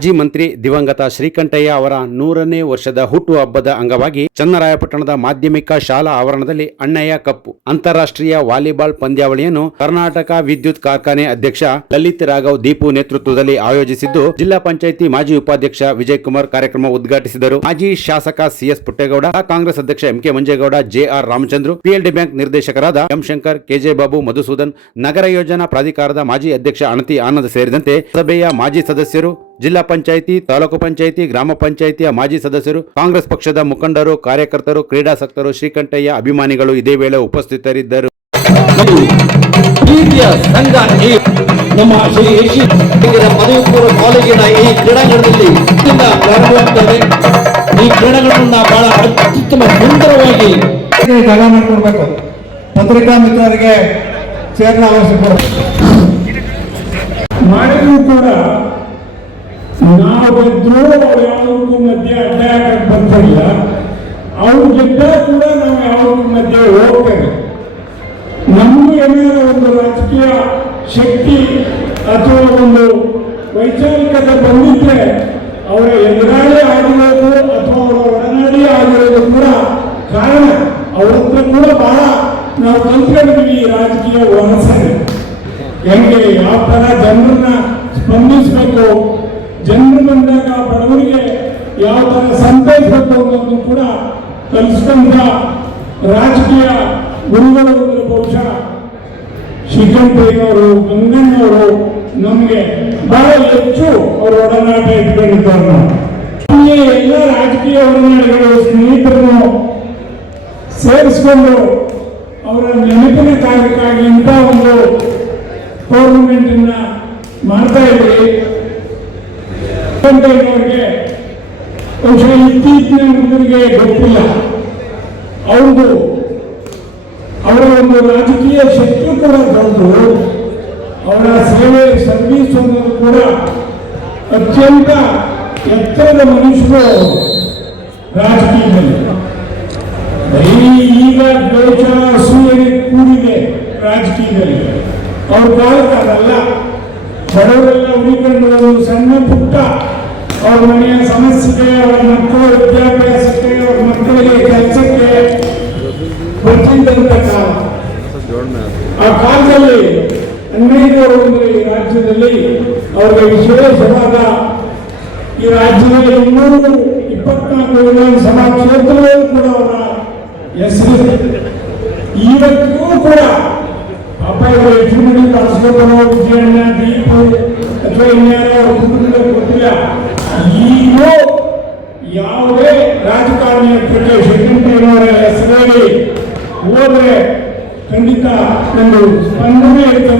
ಮಾಜಿ ಮಂತ್ರಿ ದಿವಂಗತ ಶ್ರೀಕಂಠಯ್ಯ ಅವರ 100ನೇ ವರ್ಷದ ಹುಟ್ಟು ಹಬ್ಬದ ಅಂಗವಾಗಿ ಚನ್ನರಾಯಪಟ್ಟಣದ ಮಾಧ್ಯಮಿಕ ಶಾಲಾ ಆವರಣದಲ್ಲಿ ಅಣ್ಣಯ್ಯ ಕಪ್ ಅಂತಾರಾಷ್ಟ್ರೀಯ ವಾಲಿಬಾಲ್ ಪಂದ್ಯಾವಳಿಯನ್ನು ಕರ್ನಾಟಕ ವಿದ್ಯುತ್ ಕಾರ್ಖಾನೆ ಅಧ್ಯಕ್ಷ ಲಲಿತ್ ರಾಘವ್ ದೀಪು ನೇತೃತ್ವದಲ್ಲಿ ಆಯೋಜಿಸಿದ್ದು, ಜಿಲ್ಲಾ ಪಂಚಾಯಿತಿ ಮಾಜಿ ಉಪಾಧ್ಯಕ್ಷ ವಿಜಯ್ ಕುಮಾರ್ ಕಾರ್ಯಕ್ರಮ ಉದ್ಘಾಟಿಸಿದರು. ಮಾಜಿ ಶಾಸಕ ಸಿಎಸ್ ಪುಟ್ಟೇಗೌಡ, ಕಾಂಗ್ರೆಸ್ ಅಧ್ಯಕ್ಷ MK Manjegowda, JR Ramachandra, PLD bank ನಿರ್ದೇಶಕರಾದ ಎಂ ಶಂಕರ್, ಕೆಜೆ ಬಾಬು, ಮಧುಸೂದನ್, ನಗರ ಯೋಜನಾ ಪ್ರಾಧಿಕಾರದ ಮಾಜಿ ಅಧ್ಯಕ್ಷ ಅಣತಿ ಆನಂದ್ ಸೇರಿದಂತೆ ಸಭೆಯ ಮಾಜಿ ಸದಸ್ಯರು, ಜಿಲ್ಲಾ ಪಂಚಾಯಿತಿ, ತಾಲೂಕು ಪಂಚಾಯಿತಿ, ಗ್ರಾಮ ಪಂಚಾಯಿತಿಯ ಮಾಜಿ ಸದಸ್ಯರು, ಕಾಂಗ್ರೆಸ್ ಪಕ್ಷದ ಮುಖಂಡರು, ಕಾರ್ಯಕರ್ತರು, ಕ್ರೀಡಾಸಕ್ತರು, ಶ್ರೀಕಂಠಯ್ಯ ಅಭಿಮಾನಿಗಳು ಇದೇ ವೇಳೆ ಉಪಸ್ಥಿತರಿದ್ದರು. ನಮ್ಮ ಶ್ರೀ ಪದವಿ ಪೂರ್ವ ಕಾಲೇಜಿನ ಈ ಕ್ರೀಡಾಂಗಣದಲ್ಲಿ ಪ್ರಾರಂಭವಾಗ್ತದೆ. ಈ ಕ್ರೀಡಾಂಗಣವನ್ನ ಬಹಳ ಅತ್ಯುತ್ತಮ ಸುಂದರವಾಗಿ ಜಾಗ ಮಾಡಿಕೊಡ್ಬೇಕು. ಪತ್ರಿಕಾ ಮಿತ್ರರಿಗೆ ಚೇರ್ನ ಅವಶ್ಯಕ ಮಾಡಿದ್ರು ಕೂಡ ನಾವಿದ್ರು ಅವ್ರು ಯಾವುದಕ್ಕೂ ಮಧ್ಯೆ ಅಡ್ಡ ಹಾಕಕ್ಕೆ ಬರ್ತಿಲ್ಲ. ಅವ್ರು ಗೆದ್ದ ಕೂಡ ನಾವು ಯಾವುದಕ್ಕೂ ಮಧ್ಯೆ ಹೋಗ್ತೇವೆ. ನಮಗೂ ಏನಾದ್ರು ಒಂದು ರಾಜಕೀಯ ಶಕ್ತಿ ಅಥವಾ ಒಂದು ವೈಚಾರಿಕತೆ ಬಂದಿದ್ರೆ ಅವರ ಎದುರಾಳಿ ಆಗಿರೋದು ಅಥವಾ ಅವರ ಒಡನಾಡಿ ಆಗಿರೋದು ಕೂಡ ಕಾರಣ. ಅವ್ರ ಹತ್ರ ಕೂಡ ಬಹಳ ನಾವು ಕಲ್ತ್ಕೊಂಡಿದ್ದೀವಿ ಈ ರಾಜಕೀಯ ವ್ಯವಸ್ಥೆ ಹೆಂಗೆ, ಯಾವ ತರ ಜನರನ್ನ ಸ್ಪಂದಿಸಬೇಕು, ಜನರು ಬಂದಾಗ ಬಡವರಿಗೆ ಯಾವ ತರ ಸಂತೈಸಬೇಕು ಅನ್ನೋದು ಕೂಡ ಕಲಿಸ್ಕೊಂಡ ರಾಜಕೀಯ ಗುರುಗಳು. ಬಹುಶಃ ಶ್ರೀಕಂಠಯ್ಯನವರು, ಗಂಗಣ್ಣವರು ನಮಗೆ ಬಹಳ ಹೆಚ್ಚು ಅವರ ಒಡನಾಟ ಇಟ್ಕೊಂಡಿದ್ದಾರೆ. ಎಲ್ಲ ರಾಜಕೀಯ ಒಡನಾಡಿಗಳು, ಸ್ನೇಹಿತರನ್ನು ಸೇರಿಸಿಕೊಂಡು ಅವರ ನೆನಪಿನ ಕಾರ್ಯಕ್ಕಾಗಿ ಇಂಥ ಒಂದು ಟೂರ್ನಮೆಂಟ್ ಅನ್ನ ಮಾಡ್ತಾ ಇದ್ದೀವಿ. ಶ್ರೀಕಂಠಯ್ಯನವರಿಗೆ ಬಹುಶಃ ಇತ್ತೀಚಿನ ಹುಡುಗರಿಗೆ ಗೊತ್ತಿಲ್ಲ, ಅವ್ರದ್ದು ಅವರ ಒಂದು ರಾಜಕೀಯ ಶಕ್ತಿ ಕೂಡ ದೊಡ್ಡದು. ಅವರ ಸೇವೆ, ಸರ್ವಿಸ್ ಅನ್ನೋದು ಕೂಡ ಅತ್ಯಂತ ಎತ್ತರದ ಮನುಷ್ಯರು ರಾಜಕೀಯದಲ್ಲಿ. ಈಗ ದ್ವೇಷ, ಅಸೂಯೆ ಕೂಡಿದೆ ರಾಜಕೀಯದಲ್ಲಿ. ಅವ್ರ ಕಾಲಕ್ಕೆ ಅದಲ್ಲ. ಬಡವರೆಲ್ಲ ಉಳಿಕೊಂಡು ಒಂದು ಸಣ್ಣ ಪುಟ್ಟ ಅವ್ರ ಮನೆಯ ಸಮಸ್ಯೆಗೆ, ಅವರ ಮಕ್ಕಳ ವಿದ್ಯಾಭ್ಯಾಸಕ್ಕೆ, ಅವ್ರ ಮಕ್ಕಳಿಗೆ ಕೆಲಸಕ್ಕೆ ಬರ್ತಿದ್ದಂತ ಕಾಲ. ಆ ಕಾಲದಲ್ಲಿ ಅಣ್ಣಯ್ಯನವರು ಈ ರಾಜ್ಯದಲ್ಲಿ ಅವರಿಗೆ ವಿಶೇಷವಾದ, ಈ ರಾಜ್ಯದಲ್ಲಿ 224 ವಿಧಾನಸಭಾ ಕ್ಷೇತ್ರಗಳು ಕೂಡ ಅವರ ಹೆಸರು. ಇವತ್ತಿಗೂ ಕೂಡ ಅಪ್ಪ ಇವರು ಎಷ್ಟು ಮಂದಿ ಕಳಿಸ್ಕೊತಾರೋ, ವಿಜಯಣ್ಣ, ದೀಪು ಅಥವಾ ಇನ್ಯಾರೋ ಅವ್ರ ಕುಟುಂಬದಲ್ಲಿ ಗೊತ್ತಿಲ್ಲ. ಈಗಲೂ ಯಾವುದೇ ರಾಜಕಾರಣಿಯ ಬಗ್ಗೆ ಶ್ರೀಕಂಠಯ್ಯನವರ ಹೆಸರಲ್ಲಿ ಹೋದ್ರೆ ಖಂಡಿತ ಒಂದು ಸ್ಪಂದನೆ ಇರ್ತದೆ.